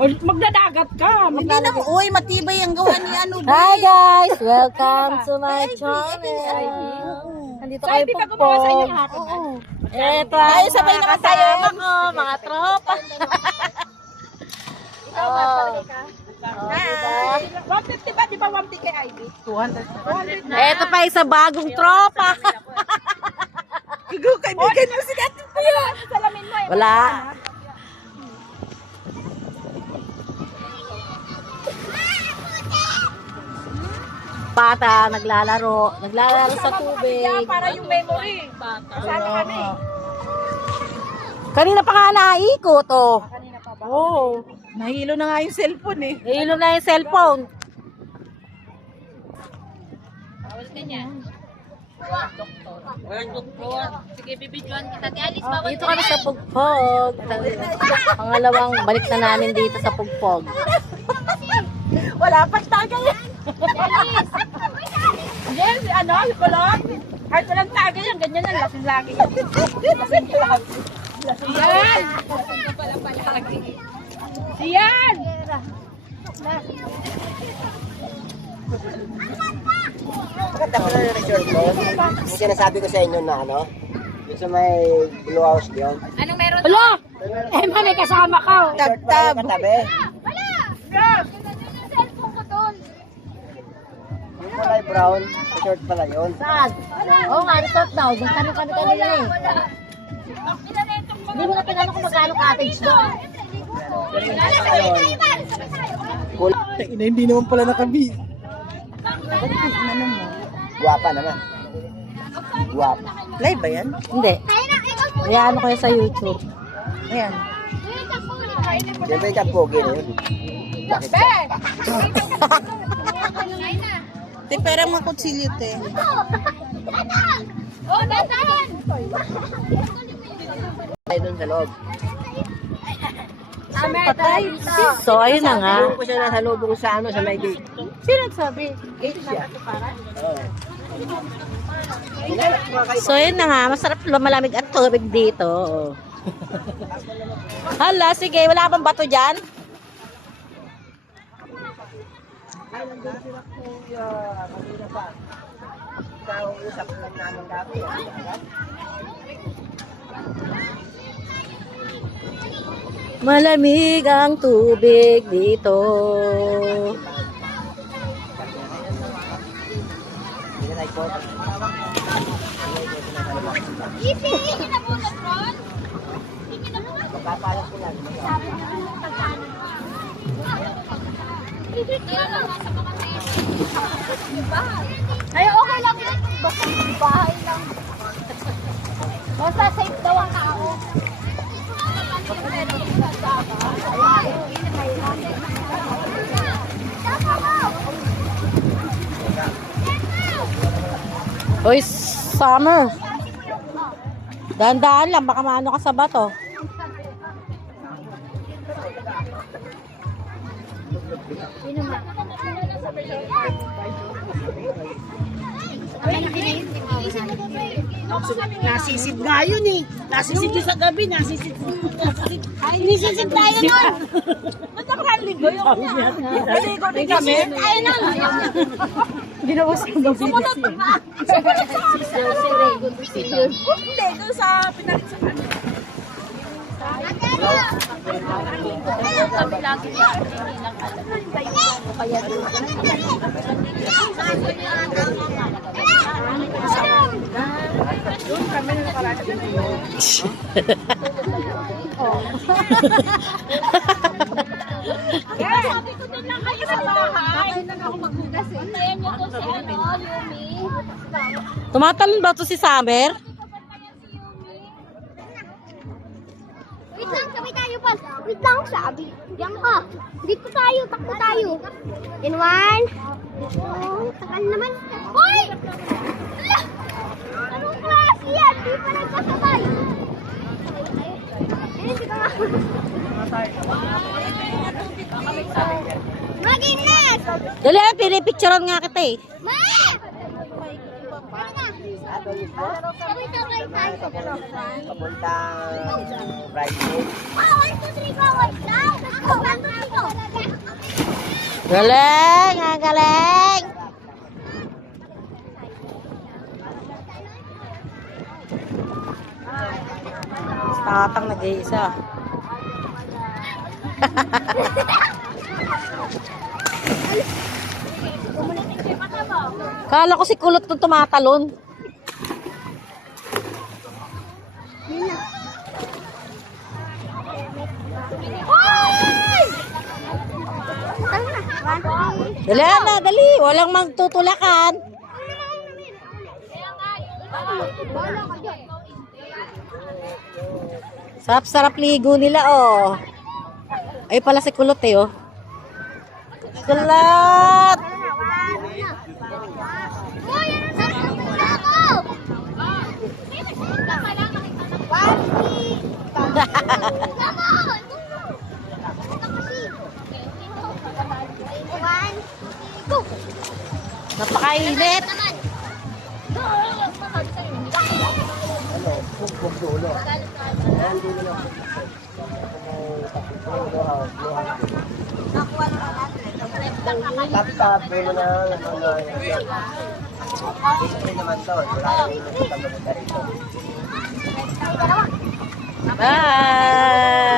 Mag magdadagat ka. Hindi na, uy, matibay ang gawa ni ano, ba? Hi guys! Welcome to my channel. Nandito So, kayo hindi ka gumawa sa inyong hapon. Oo. Ito Tayo sabay mga naman tayo. ko, mga tropa. Oh. Oh, diba? 150 ba? Di ba 150 kay Ivy? 200. 200 na. Ito pa isa bagong tropa. Ikaw, kaibigan mo si Ate Pia. Salamin mo eh. Wala. Bata, naglalaro. Naglalaro sa tubig. Para yung memory. Kasama kami. Kanina pa nga naikot, oh. Kanina pa ba? Oo. Nahilo na nga yung cellphone eh. Nahilo na yung cellphone. Dito kami sa Pugpog. Pangalawang balik na namin dito sa Pugpog. Wala pa tagay. Yes, ano, yung kulot. Kahit walang tagay yan, ganyan yan, lasing lagi yan. Lasing lagi. Lasing yan! Lasing ka pala palagi. Siyan! Maganda pala na resort ko. Yung sinasabi ko sa inyo na ano, yung sa may blue house diyon. Hala! Eh, may kasama ka. oh. Resort pa yung katabi. Yung kulay brown, resort pala yun. Saan? Oo nga, resort daw. Magkano kami kanina eh. Hindi mo na tinanong kung magkano cottage doon. Ina, hindi naman pala nakabi. Guwapa naman. Guwapa. Live ba yan? Hindi. Hayaan ko kayo sa YouTube. Ayan. Yung pogi na yun. Bakit? Te, pera mga kutsilyo, te. Oh, dadan! Tayo dun sa loob. Patay. So, ayun na nga. Yung ko siya nasa loob kung sa ano, sa may gate. Sino nagsabi? Gate siya. Oo. So, ayun na nga. Masarap lumalamig at tubig dito. Hala, sige. Wala bang bato dyan? Kausap lang namin dati. Malamig ang tubig dito. Hindi na tayo Magpapalat ko lang. Ay, okay lang yun. Basta bahay lang. Basta safe daw ang tao. Hoy, summer. Dahan-dahan lang. Baka maano ka sa bato. Nasisid nga yun eh. Nasisid yun sa gabi, nasisid. Nisisid tayo nun. Ba't nakaraan linggo yung Naligo din kami. Tayo nun. Ginawa sa gabi. Hindi, doon sa pinalit sa kanila. Sabi ko doon lang kayo sa bahay. Bakit ako maghugas eh? Si ano. Tumatalon ba to si Summer? Wait lang, sabay tayo pa. Wait lang, sabi. Diyan ka. Dito tayo, takbo tayo. In one. Oh, takal naman. Hoy! Anong klase yan? Di pa nagkasabay. Eh, ka nga. Mag-ingat! Dali, pinipicturean nga kita eh. Go. One, two, three, go. Galing! Ang galing! Tatang nag-iisa. Kala ko si kulot nung tumatalon. Dali na, dali. Walang magtutulakan. Sarap-sarap ligo nila, oh. Ay pala si kulot eh, oh. Kulot! Napakainit. Ano, bukbok lang. Tap-tap, na. Ano na, yan. Discipline naman to. Wala maganda rito. Bye!